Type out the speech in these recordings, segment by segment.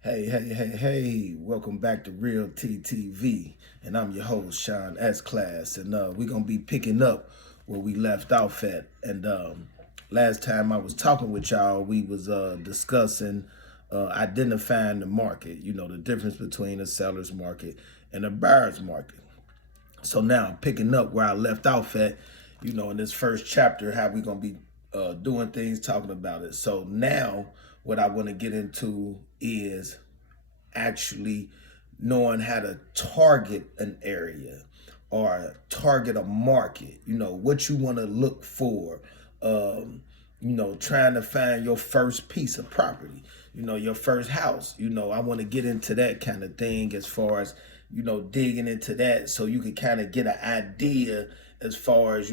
Hey, welcome back to Real TTV. And I'm your host, Sean S. Class. And we're going to be picking up where we left off at. And last time I was talking with y'all, we was discussing identifying the market, the difference between a seller's market and a buyer's market. So now I'm picking up where I left off at, in this first chapter, how we going to be doing things, talking about it. So now what I want to get into is actually knowing how to target an area or target a market, what you want to look for, trying to find your first piece of property, your first house. I want to get into that kind of thing as far as, digging into that so you can kind of get an idea as far as,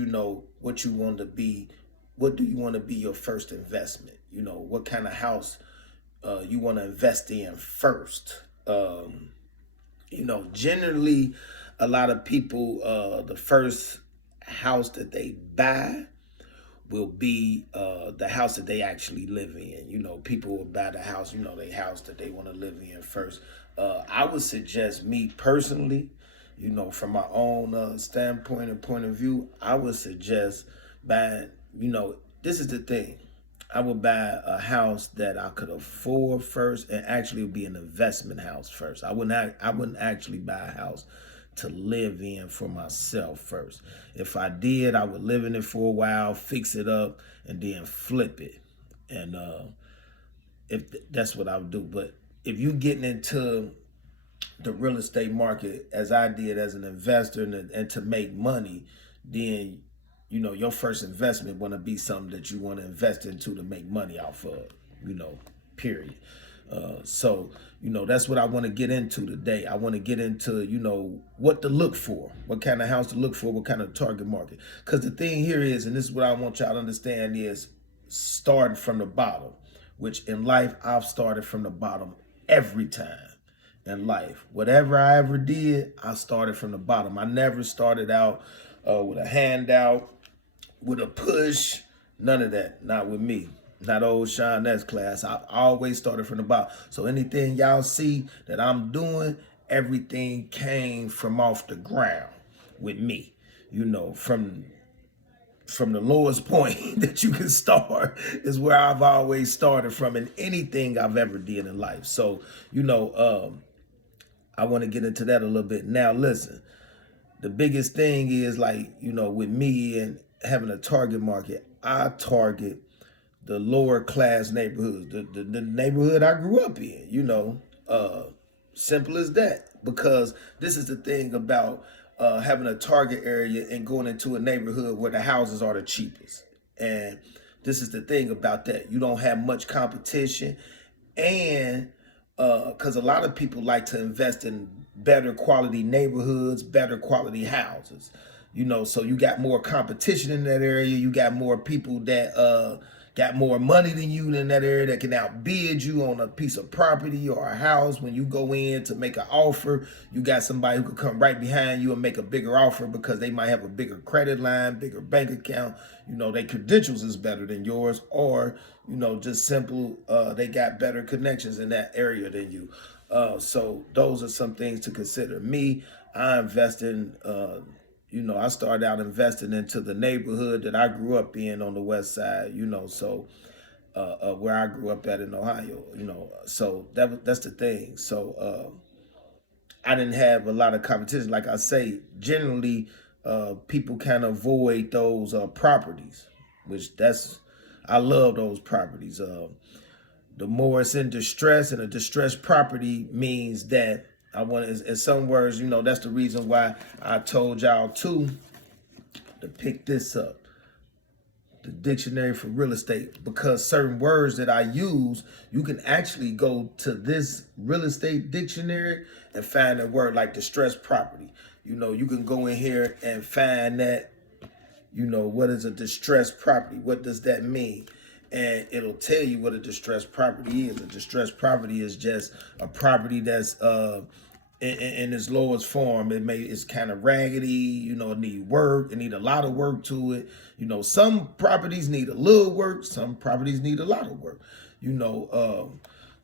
what you want to be, what do you want to be your first investment, what kind of house you want to invest in first. Generally, a lot of people, the first house that they buy will be the house that they actually live in. People will buy the house, their house that they want to live in first. I would suggest, me personally, from my own standpoint and point of view, I would suggest buying, this is the thing. I would buy a house that I could afford first, and actually would be an investment house first. I wouldn't actually buy a house to live in for myself first. If I did, I would live in it for a while, fix it up, and then flip it. And if that's what I would do. But if you getting into the real estate market as I did as an investor and to make money, then your first investment want to be something that you want to invest into to make money off of, period. So that's what I want to get into today. I want to get into, what to look for, what kind of house to look for, what kind of target market. Because the thing here is, and this is what I want y'all to understand, is starting from the bottom, which in life, I've started from the bottom every time in life. Whatever I ever did, I started from the bottom. I never started out with a handout, with a push, none of that. Not with me. Not old Sean S. Class. I always started from the bottom. So anything y'all see that I'm doing, everything came from off the ground with me. From the lowest point that you can start is where I've always started from in anything I've ever did in life. So, I want to get into that a little bit. Now, listen, the biggest thing is, like, with me and having a target market, I target the lower class neighborhoods, the neighborhood I grew up in, simple as that. Because this is the thing about having a target area and going into a neighborhood where the houses are the cheapest. And this is the thing about that. You don't have much competition. And because a lot of people like to invest in better quality neighborhoods, better quality houses. So you got more competition in that area. You got more people that got more money than you in that area that can outbid you on a piece of property or a house. When you go in to make an offer, you got somebody who could come right behind you and make a bigger offer because they might have a bigger credit line, bigger bank account. Their credentials is better than yours, or just simple, they got better connections in that area than you. So those are some things to consider. Me, I invest in I started out investing into the neighborhood that I grew up in on the west side, so where I grew up at in Ohio, so that's the thing. So I didn't have a lot of competition. Like I say, generally, people kind of avoid those properties, which I love those properties. The more it's in distress, and a distressed property means that I want, in some words, that's the reason why I told y'all to pick this up, the dictionary for real estate, because certain words that I use, you can actually go to this real estate dictionary and find a word like distressed property. You can go in here and find that, what is a distressed property? What does that mean? And it'll tell you what a distressed property is. A distressed property is just a property that's in its lowest form. It's kind of raggedy, it need work, it need a lot of work to it. Some properties need a little work, some properties need a lot of work.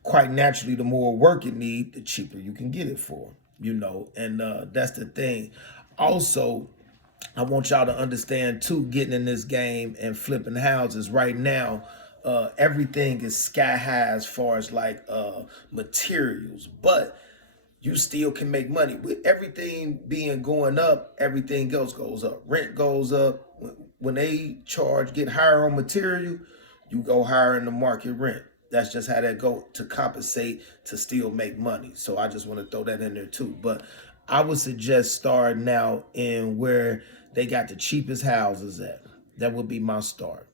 quite naturally, the more work it need, the cheaper you can get it for, and that's the thing. Also, I want y'all to understand too, getting in this game and flipping houses right now, everything is sky high as far as like materials, but you still can make money with everything being going up. Everything else goes up. Rent goes up. When they get higher on material, you go higher in the market rent. That's just how that go to compensate to still make money. So I just want to throw that in there too. But I would suggest starting out in where they got the cheapest houses at. That would be my start.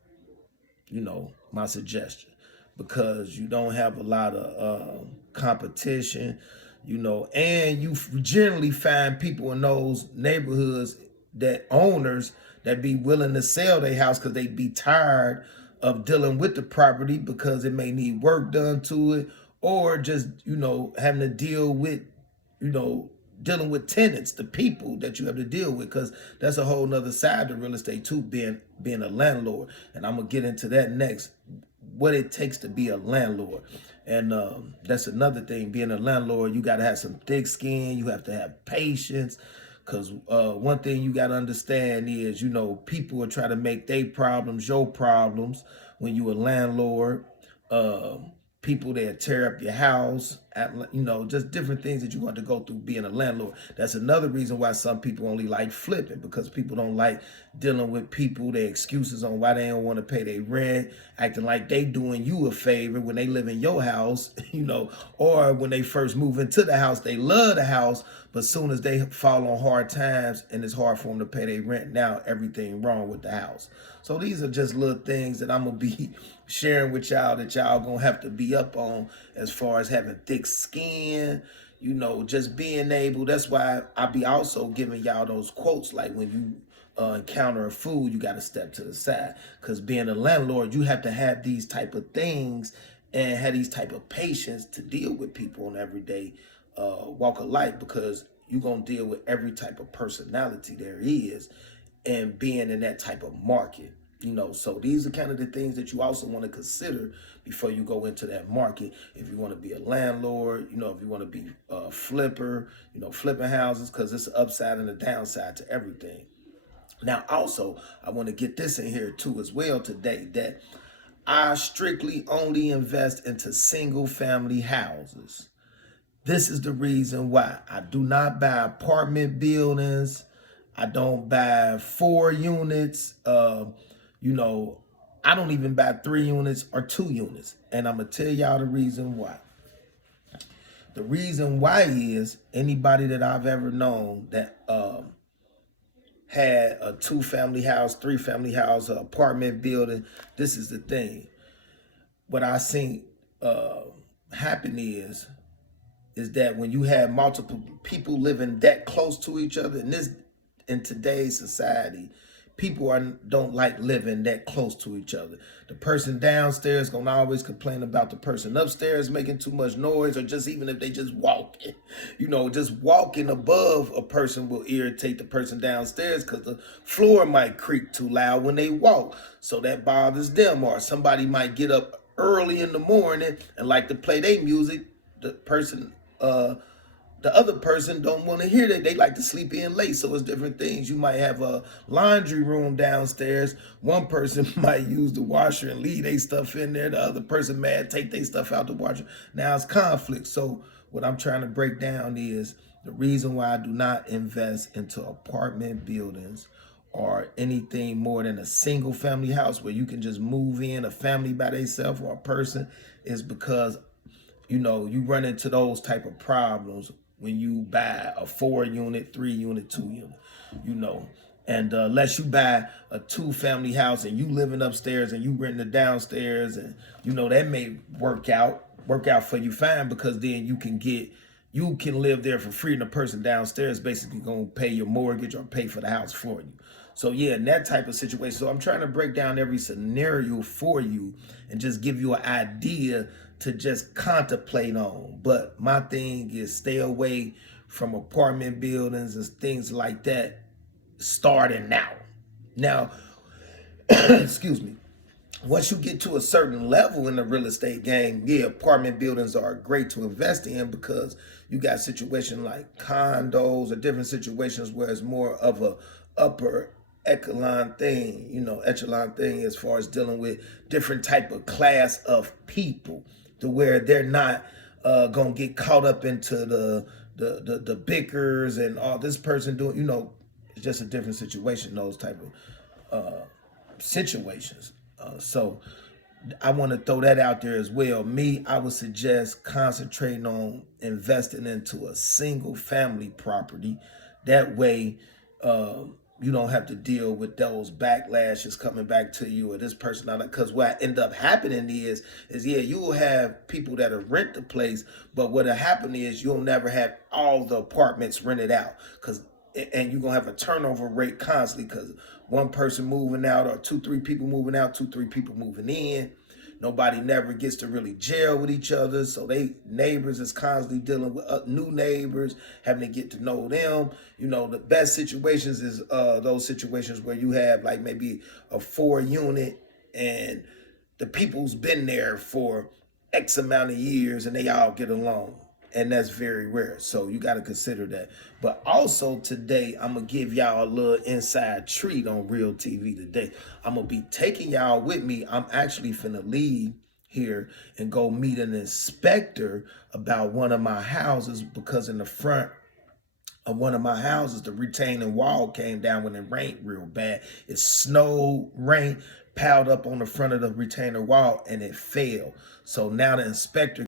My suggestion, because you don't have a lot of competition, and you generally find people in those neighborhoods, that owners that be willing to sell their house because they be tired of dealing with the property because it may need work done to it, or just, having to deal with, dealing with tenants, the people that you have to deal with, because that's a whole nother side of real estate too, being a landlord. And I'm gonna get into that next, what it takes to be a landlord. And that's another thing, being a landlord, you got to have some thick skin, you have to have patience, because one thing you got to understand is, people will try to make their problems your problems when you a landlord. People that tear up your house, just different things that you want to go through being a landlord. That's another reason why some people only like flipping, because people don't like dealing with people, their excuses on why they don't want to pay their rent, acting like they doing you a favor when they live in your house, or when they first move into the house, they love the house, but soon as they fall on hard times and it's hard for them to pay their rent, now everything wrong with the house. So these are just little things that I'm going to be sharing with y'all that y'all going to have to be up on, as far as having thick skin, just being able. That's why I be also giving y'all those quotes, like when you encounter a fool, you got to step to the side, because being a landlord, you have to have these type of things and have these type of patience to deal with people on everyday walk of life, because you're going to deal with every type of personality there is, and being in that type of market. So these are kind of the things that you also want to consider before you go into that market. If you want to be a landlord, if you want to be a flipper, flipping houses, because it's an upside and a downside to everything. Now, also, I want to get this in here too as well today, that I strictly only invest into single family houses. This is the reason why I do not buy apartment buildings. I don't buy 4 units. I don't even buy 3 units or 2 units. And I'm going to tell y'all the reason why. The reason why is, anybody that I've ever known that had a 2-family house, 3-family house, an apartment building, this is the thing. What I seen happen is that when you have multiple people living that close to each other in today's society, people don't like living that close to each other. The person downstairs gonna always complain about the person upstairs making too much noise, or just even if they just walking, just walking above a person will irritate the person downstairs, because the floor might creak too loud when they walk, so that bothers them. Or somebody might get up early in the morning and like to play their music. The other person don't want to hear that. They like to sleep in late. So it's different things. You might have a laundry room downstairs. One person might use the washer and leave their stuff in there. The other person might take their stuff out the washer. Now it's conflict. So what I'm trying to break down is the reason why I do not invest into apartment buildings or anything more than a single family house where you can just move in, a family by themselves or a person, is because you run into those type of problems when you buy a 4 unit, 3 unit, 2 unit, and unless you buy a 2-family house and you living upstairs and you renting it downstairs, and that may work out for you fine, because then you can live there for free, and the person downstairs basically gonna pay your mortgage or pay for the house for you. So yeah, in that type of situation. So I'm trying to break down every scenario for you and just give you an idea to just contemplate on. But my thing is, stay away from apartment buildings and things like that starting now. Now, excuse me. once you get to a certain level in the real estate game, yeah, apartment buildings are great to invest in because you got situations like condos or different situations where it's more of a upper echelon thing as far as dealing with different type of class of people to where they're not gonna get caught up into the bickers and all this person doing, it's just a different situation, those type of situations. So I want to throw that out there as well. Me, I would suggest concentrating on investing into a single family property. That way, you don't have to deal with those backlashes coming back to you or this person. Because what end up happening is yeah, you will have people that are rent the place, but what'll happen is you'll never have all the apartments rented out and you're gonna have a turnover rate constantly because one person moving out or two, three people moving out, two, three people moving in. Nobody never gets to really gel with each other. So they neighbors is constantly dealing with new neighbors, having to get to know them. The best situations is those situations where you have like maybe a 4 unit and the people's been there for X amount of years and they all get along. And that's very rare. So you got to consider that. But also today, I'm going to give y'all a little inside treat on Real TV today. I'm going to be taking y'all with me. I'm actually finna leave here and go meet an inspector about one of my houses because in the front of one of my houses, the retaining wall came down when it rained real bad. It snowed, rain piled up on the front of the retaining wall and it fell. So now the inspector